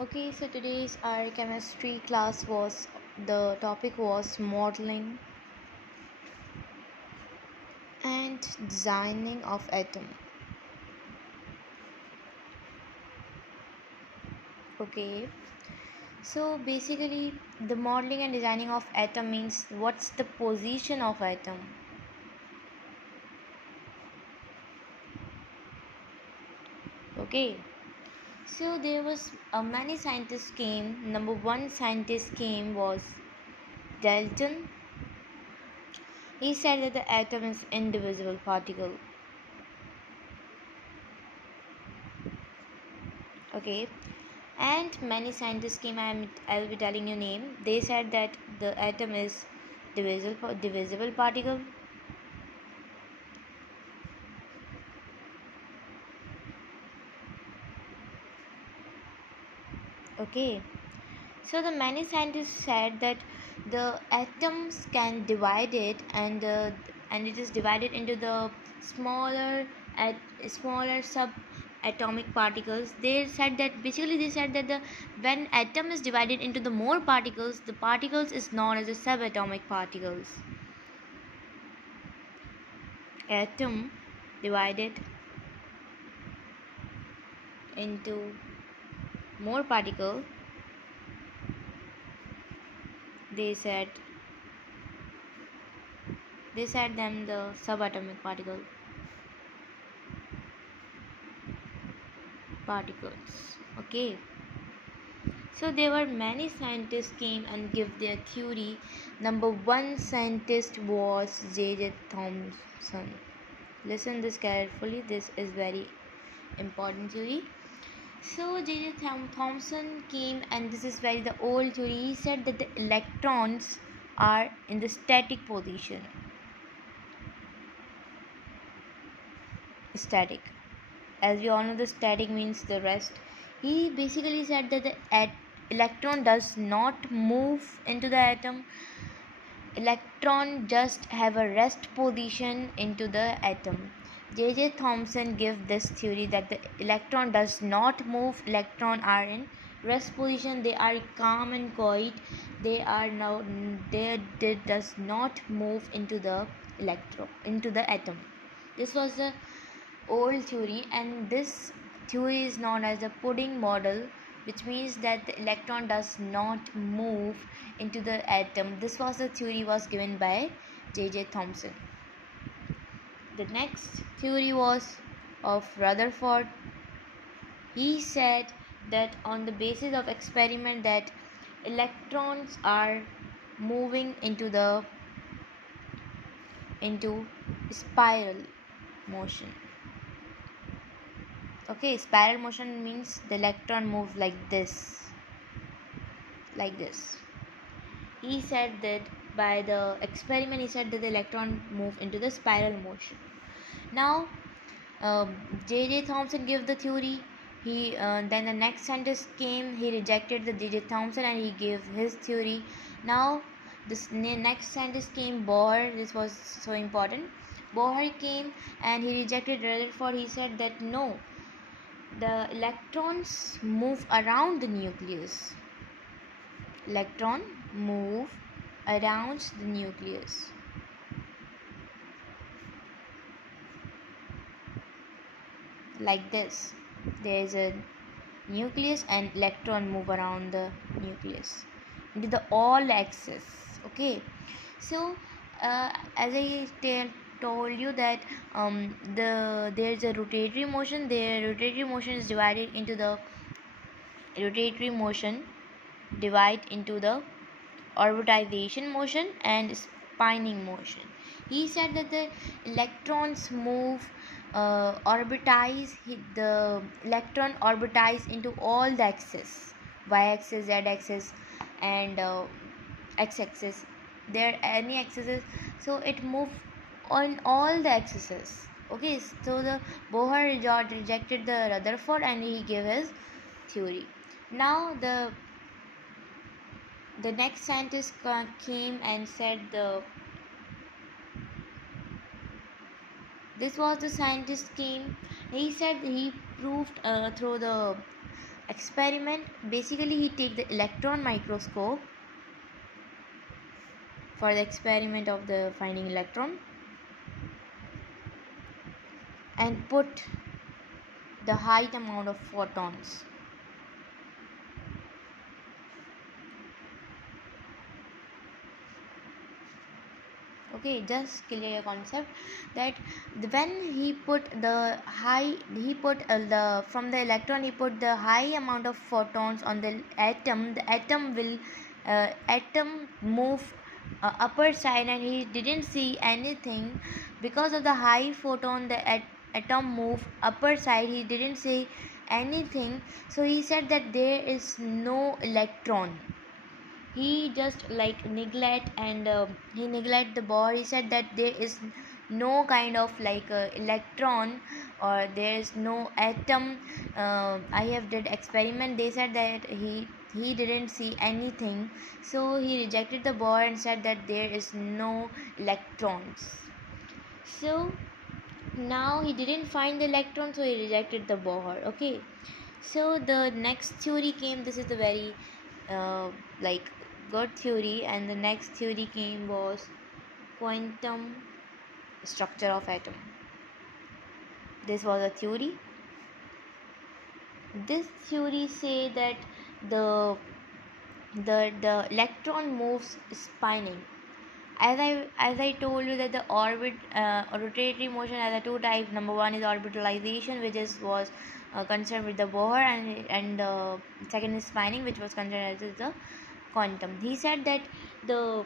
Okay, so today's our chemistry class was the topic was modeling and designing of atom. Okay, so basically the modeling and designing of atom means what's the position of atom. Okay, so there was many scientists came. Number one scientist came was Dalton. He said that the atom is indivisible particle. Okay, and many scientists came. I'll be telling you name. They said that the atom is divisible particle. Okay, so the many scientists said that the atoms can divide it, and it is divided into the smaller at smaller subatomic particles. They said that basically they said that the when atom is divided into the more particles, the particles is known as the subatomic particles. Atom divided into more particle, they said them the subatomic particles. Okay, so there were many scientists came and give their theory. Number one scientist was J.J. Thomson. Listen this carefully, this is very important theory. So J.J. Thomson came, and this is very the old theory. He said that the electrons are in the static position. Static. As we all know, the static means the rest. He basically said that the electron does not move into the atom. Electron just have a rest position into the atom. J.J. Thomson gave this theory that the electron does not move. Electron are in rest position. They are calm and quiet. They are now they does not move into the atom. This was the old theory, and this theory is known as the pudding model, which means that the electron does not move into the atom. This was the theory was given by J.J. Thomson. The next theory was of Rutherford. He said that on the basis of experiment that electrons are moving into spiral motion. Okay, spiral motion means the electron move like this. He said that by the experiment, he said that the electron move into the spiral motion. Now, J.J. Thomson gave the theory. He then the next scientist came. He rejected the J.J. Thomson and he gave his theory. Now, this next scientist came, Bohr. This was so important. Bohr came and he rejected Rutherford. He said that no, the electrons move around the nucleus. Electron move around the nucleus. Like this. There is a nucleus and electron move around the nucleus into the all axis. Okay. So as I told you that there is a rotatory motion. The rotatory motion is divided into the rotatory motion divide into the orbitization motion and spinning motion. He said that the electrons move the electron orbitize into all the axes, y-axis, z-axis, and x-axis. There any axes, so it move on all the axes. Okay, so the Bohr rejected the Rutherford and he gave his theory. Now the next scientist came and said this was the scientist came. He said he proved through the experiment, basically he take the electron microscope for the experiment of the finding electron and put the height amount of photons. Okay, just clear your concept that when he put the from the electron, he put the high amount of photons on the atom will atom move upper side, and he didn't see anything because of the high photon. The atom move upper side, he didn't see anything, so he said that there is no electron. He just like neglect, and he neglect the Bohr. He said that there is no kind of like electron, or there is no atom. I have did experiment, they said that he didn't see anything, so he rejected the Bohr and said that there is no electrons. So now he didn't find the electron, so he rejected the Bohr. Okay, so the next theory came. This is the very like good theory, and the next theory came was quantum structure of atom. This was a theory. This theory say that the the electron moves spinning. As I told you that the orbit rotatory motion has a two types. Number one is orbitalization, which was concerned with the Bohr, and second is spinning, which was concerned as the quantum. He said that the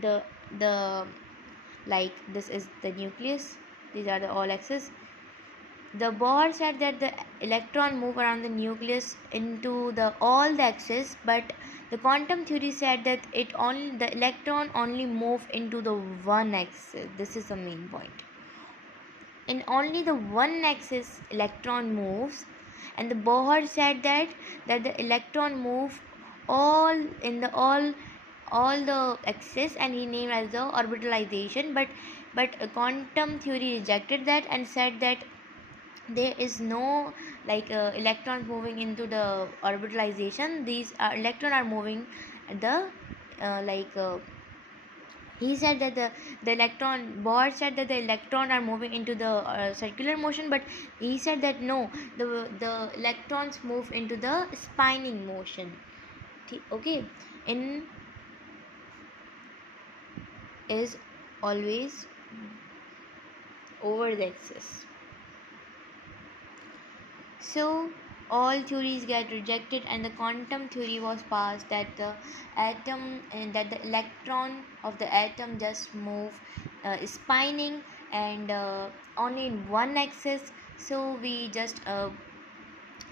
the the like this is the nucleus, these are the all axes. The Bohr said that the electron move around the nucleus into the all the axis, but the quantum theory said that the electron only move into the one axis. This is the main point. In only the one axis electron moves, and the Bohr said that the electron move all in the all the axis, and he named as the orbitalization. But quantum theory rejected that and said that there is no like electrons moving into the orbitalization. These electron are moving at the like he said that the electron Bohr said that the electron are moving into the circular motion, but he said that no, the electrons move into the spinning motion. Okay, in is always over the axis. So all theories get rejected, and the quantum theory was passed that the atom and that the electron of the atom just move spinning, and only in one axis. So we just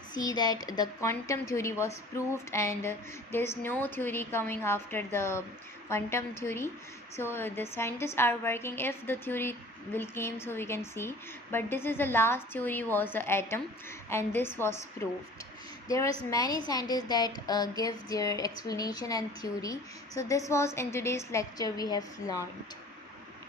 see that the quantum theory was proved, and there is no theory coming after the quantum theory. So the scientists are working if the theory will came, so we can see, but this is the last theory was the atom, and this was proved. There was many scientists that give their explanation and theory. So this was in today's lecture we have learned.